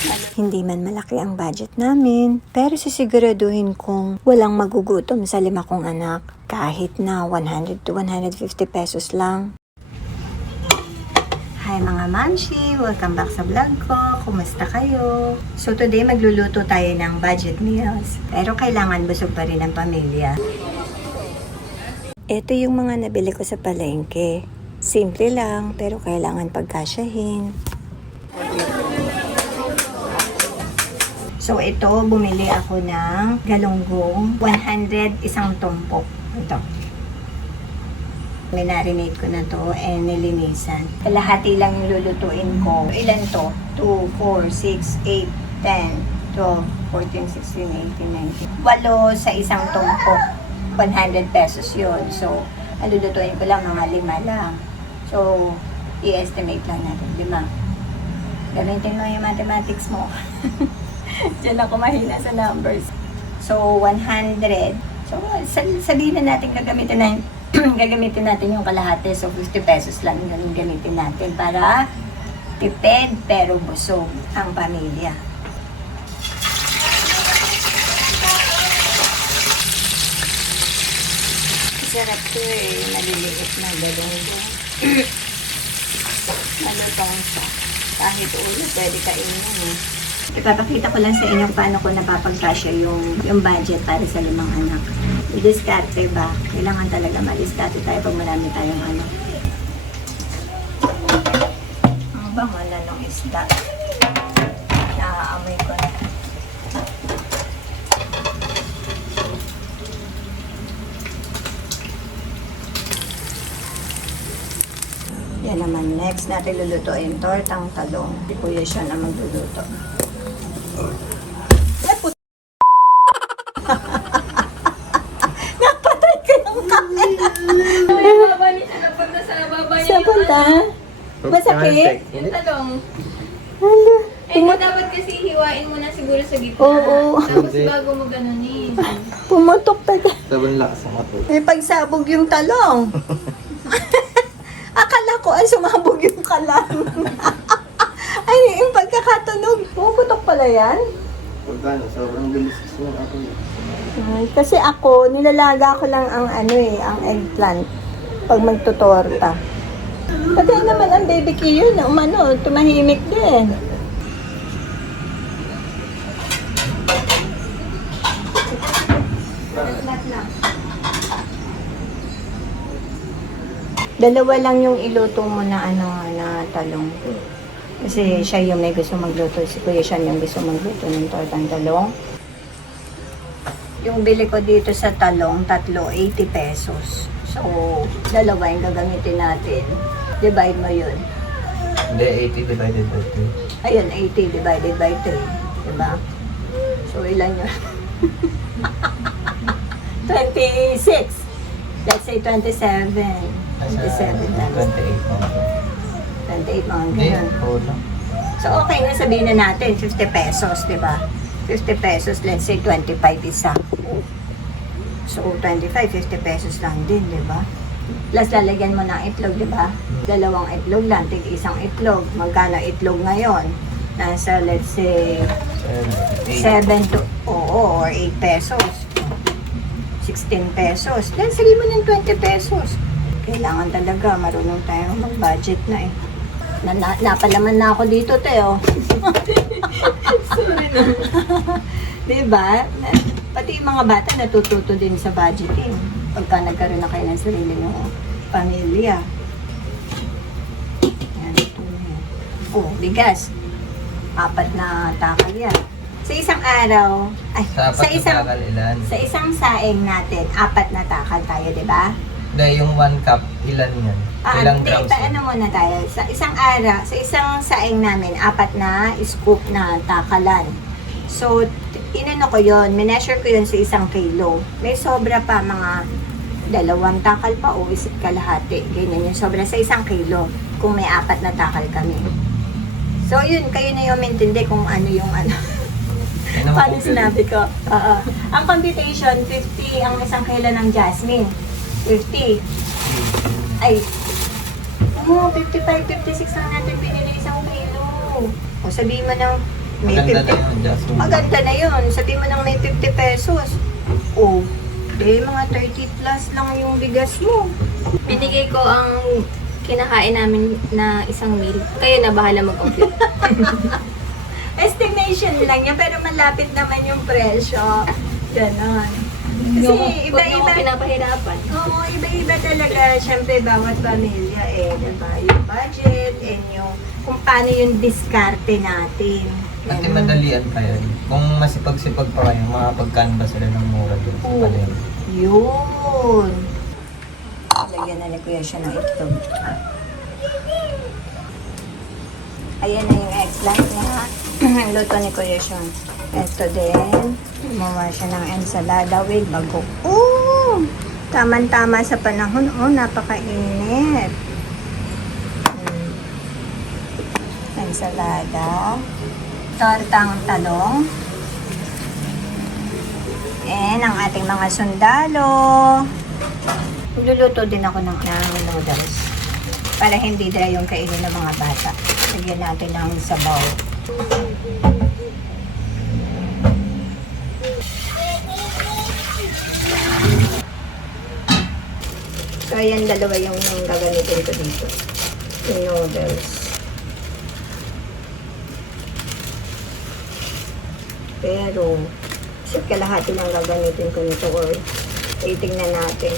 Hindi man malaki ang budget namin, pero sisiguraduhin kong walang magugutom sa 5 kong anak. Kahit na 100 to 150 pesos lang. Hi mga Manshi! Welcome back sa vlog ko. Kumusta kayo? So today magluluto tayo ng budget meals. Pero kailangan busog pa rin ang pamilya. Ito yung mga nabili ko sa palengke. Simple lang pero kailangan pagkasyahin. So ito, bumili ako ng galunggong 100 isang tumpok. Ito. Minarinate ko na to and nilinisan. Kalahati lang yung lulutuin ko. Ilan to? 2, 4, 6, 8, 10, 12, 14, 16, 18, 19. 8 sa isang tumpok. 100 pesos yun. So, ang lulutuin ko lang mga 5 lang. So, i-estimate lang natin. 5. Gamitin mo yung mathematics mo. Diyan ako mahina sa numbers. So, 100. So, sabihin na natin gagamitin natin yung kalahati. So, 50 pesos lang yung gamitin natin para tipid pero busog ang pamilya. Sarap to eh. Maliliit na galunggong. Malutong siya. Kahit ulo, pwede kainin eh. Ipapakita ko lang sa inyo paano ko napapagkasya yung budget para sa 5 anak. I-discarte ba? Kailangan talaga ma-discarte tayo pag marami tayong ano. Ang bango na ng isda. Nakaamoy ko na. Yan naman, next natin lulutuin tortang talong. Si Kuya siya na magluluto. Napatay ko yung kain. Saan punta? Masakit? Yung talong. Ano? Eh, dapat kasi hiwain mo na siguro sa gitna. Oo. Tapos bago mo ganunin. Pumutok taga. Sabon lakas ang ato. May pagsabog yung talong. Akala ko ay sumabog yung kalan. Ay, yung pagkakatunog. Pumutok pala yan? Pagkano, sobrang bilis kasi ng ato. Ay, kasi ako, nilalaga ko lang ang ang eggplant pag magtutorta. Pati naman ang baby Kiyo na tumahimik din. Dalawa lang yung iluto mo na na talong. Kasi siya yung may gusto magluto. Si Kuya siya yung gusto magluto ng tortang talong. Yung bili ko dito sa talong, 80 pesos. So, dalawa yung gagamitin natin. Divide mo yun. Hindi, 80 divided by 2. Ayun, 80 divided by 3. Diba? So, ilan yun? 26. Let's say 27. 27 times 28 na. 28, mga Hindi, ganyan. kulang. So, okay na sabihin na natin, 50 pesos, di ba? 50 pesos, let's say 25 isa. So, 25, 50 pesos lang din, di ba? Plus, lalagyan mo ng itlog, di ba? 2 itlog lang, tig isang itlog. Magkano itlog ngayon? Nasa, let's say, 7 to, or 8 pesos. 16 pesos. Then, sabihin mo ng 20 pesos. Kailangan talaga, marunong tayo mag-budget na eh. Napalaman na ako dito, Teo. Sorry na. Diba? Pati yung mga bata natututo din sa budgeting. Pagka nagkaroon na kayo ng sarili ng pamilya. Yan, ito na yan. Oh, bigas. 4 na takal yan. Sa isang araw, Sa takal ilan? sa isang saing natin, 4 na takal tayo, diba? Hindi, yung 1 cup, ilan yan? Ilang Hindi, grams yan? ano muna tayo. Sa isang araw, sa isang saing namin, 4 na scoop na takalan. So, inano ko yun, mineasure ko yun sa 1 kilo. May sobra pa mga 2 takal pa o isip kalahati. Ganyan yung sobra sa 1 kilo kung may 4 na takal kami. So, yun, kayo na yung mintindi kung ano yung ano. Paano sinabi ko? Ang computation, 50 ang 1 kilo ng jasmine. 50. Ay, 55, 56 ang natin binili 1 kilo. O sabihin mo ng May Maganda 50. na yun, Jasmine. Maganda na yun. Sabi mo nang may 50 pesos. Oh, mga 30 plus lang yung bigas mo. Binigay ko ang kinakain namin na isang meal. Kayo na bahala mag-compute. Estimation lang yan, pero malapit naman yung presyo. Ganon. Kasi Huwag niyo iba-iba. ko pinapahirapan. Oo, iba-iba talaga. Siyempre, bawat pamilya diba? Yung budget and yung kung paano yung diskarte natin. Ate, Ganon. madalian pa yan. Kung masipag-sipag pa kayo, makapag-canvas sila ng mura dun sa Oo. palengke. Yun. Lagyan na ni Kuya siya ng itlog. Ayan na yung eggplant niya. Luto ni Kuya siya. Ito din. Gumawa siya ng ensalada with bago. Oh! Tama-tama sa panahon. Oh, napakainit. Ensalada. Tortang talong. And ang ating mga sundalo. Magluluto din ako ng noodles. Para hindi dry yung kainin ng mga bata. Lagyan natin ng sabaw. So, ayan, dalawa yung gagamitin ko dito. Yung noodles. Pero, isa't kalahati lang gagamitin ko nito or titignan natin.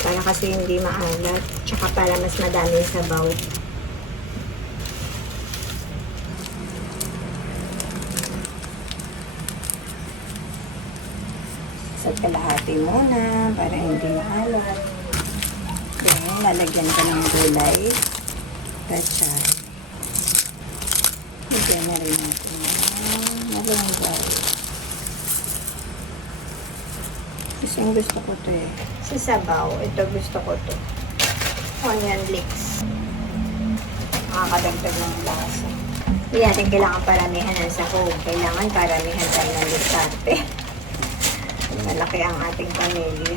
Para kasi hindi maalat. Tsaka para mas madaming sabaw. Isa't kalahati muna para hindi maalat. Then, lalagyan ko ng gulay. Pechay. Lagyan na rin natin ng malunggay. Kasi yung gusto ko to eh. Sa sabaw, ito gusto ko to. Onion leeks. Makakadagdag ng lasa. Hindi natin kailangan paramihan ng sahog. Kailangan paramihan tayo ng diskarte. Malaki ang ating pamilya.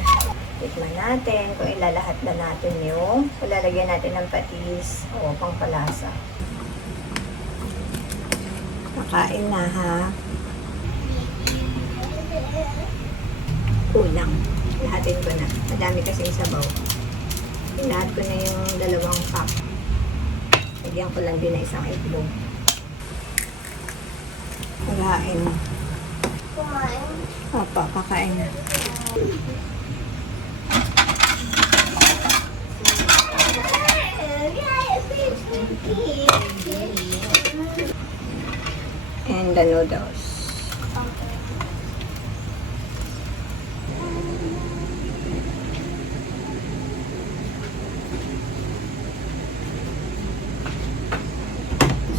Tikman natin kung ilalahat na natin yung lalagyan natin ng patis o pangpalasa. Nakain na ha. Kulang. Lahatin ko na. Madami kasing sabaw. Lahat ko na yung 2 cup. Lagyan ko lang din na isang itlog. Kakain. Kumain. Opo, kakain na. And the noodles.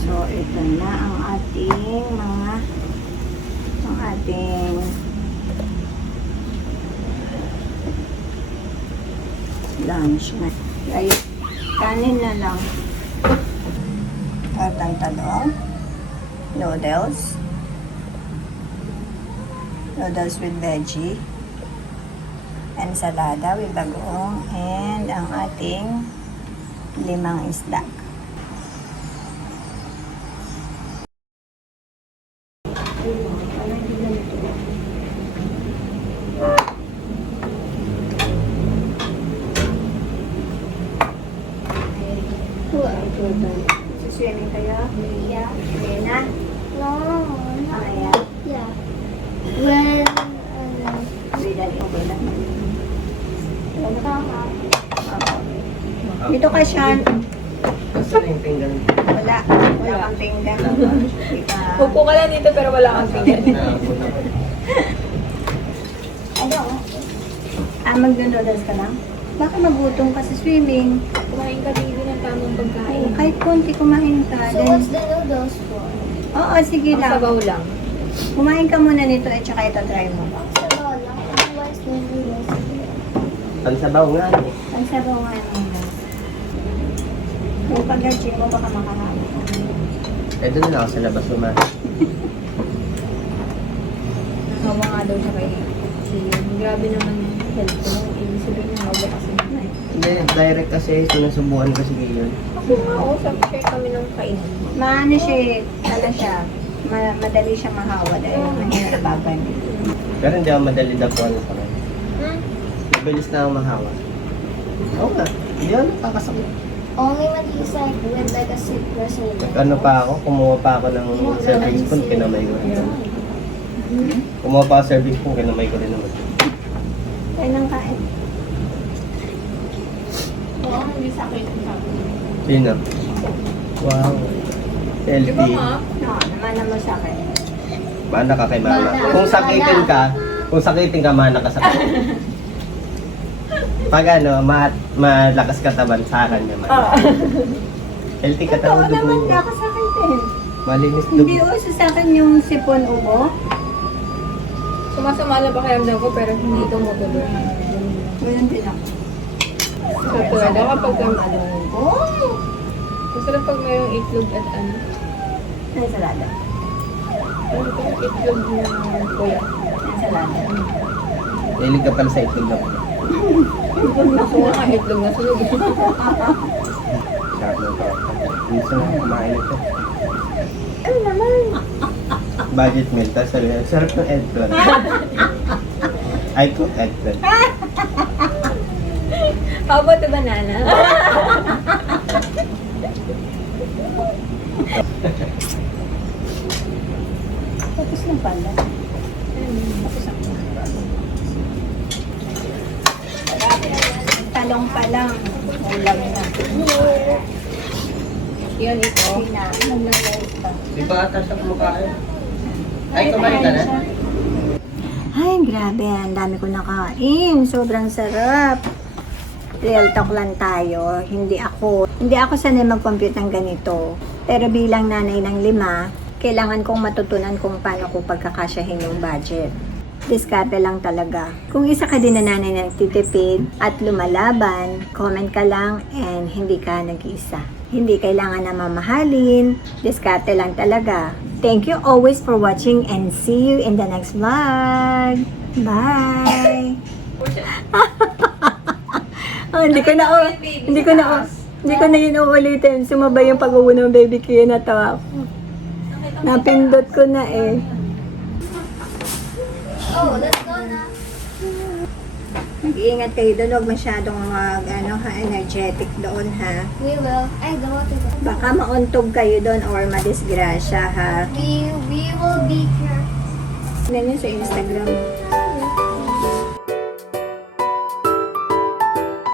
So, ito na ang ating lunch na. Ay, kanin na lang. Tortang talong. Noodles. Noodles with veggie. Ensalada with bagoong. And ang ating 5 isda. Swimming kayo? Yeah. Lena? No. Ayan. Yeah. When, Bidali ko lang. Tama. Dito ka, Sean. Basta na yung pinggan. Wala. Wala kang pinggan. Diba? Upo ka lang dito pero wala kang tingin. Ano? Magno-noodles ka lang? Baka magutom ka sa swimming. Kumain ka dito ng tamang pagkain. Kahit konti kumain ka. So Then, what's the noodles for? oo, sige Ang lang. sabaw lang. Kumain ka muna nito at saka ito try mo. Sabaw lang. Otherwise, no noodles. Pansabaw nga. Ang sabaw nga nila. Kung pag-gym mo, baka makarami. Eh, doon na ako sa labas umahan. Hawa nga daw siya kay Kian. Grabe naman yung health ko. Ibig sabihin niya hawa kasi. Hindi, direct kasi sinusubukan kasi yun. Ako nga, share kami ng kainan. Maano siya, ano siya, madali siyang mahawa dahil mahirap bagal. Pero hindi ako madali dapuan sa kanya. Mabilis na ako mahawa. Oo nga, hindi ako nakakasakit. Only when he's like with like a sick person. Ano pa ako, kumuha pa ako ng serving spoon, kinamay ko rin naman. Kumuha pa ako serving spoon, kinamay ko rin naman. Kaya nang kain. Oo, hindi sakit. Sino? Wow. Di ba, Healthy. ma? No, naman naman sa akin. Mana ka kay mama. Mana. Kung sakitin ka, mana ka sa kanya. Pag ano, malakas katawan sa kanya. Mana. Healthy Totoo katawan, naman dugo. ako sa akin din. Malinis Hindi dugo. uso sa akin yung sipon ubo. Sumasama lang pakiramdam ko pero hindi ito motuloy. Ganun din ako. So, talaga kapag ano, Oh! masarap pag mayroong itlog at ano. Ang salada. Ano ito? Itlog na kuya. Ang salada. Hilig ka pala sa itlog na pala. Ako nga itlog na sunog. Sarap ng torta. Gusto na kumain ito. Ano naman? Budget meal. Tapos sarap ng eggplant. I cook eggplant. How about the banana? Tapos na pala. Tapos ako. Talong pa lang. Ulam na. Yun ito. Di ba ata siya kumakain? Ay, kumain ka na? Ay, grabe. Ang dami ko nakain. Sobrang sarap. Real talk lang tayo. Hindi ako sanay mag-compute ng ganito. Pero bilang nanay ng 5, kailangan kong matutunan kung paano ko pagkakasyahin yung budget. Diskarte lang talaga. Kung isa ka din na nanay na nagtitipid at lumalaban, comment ka lang and hindi ka nag-iisa. Hindi kailangan na mamahalin. Diskarte lang talaga. Thank you always for watching and see you in the next vlog. Bye! Hindi ko na yun uulitin. Sumabay yung pag-uwi ng baby ko yun, natawa ko. Napindot ko na eh. Oh, let's go na. Mag-iingat kayo doon, huwag masyadong energetic doon ha. We will. I go to the. Baka mauntog kayo doon or madisgrasya ha. We will be here. Tignan nyo sa Instagram.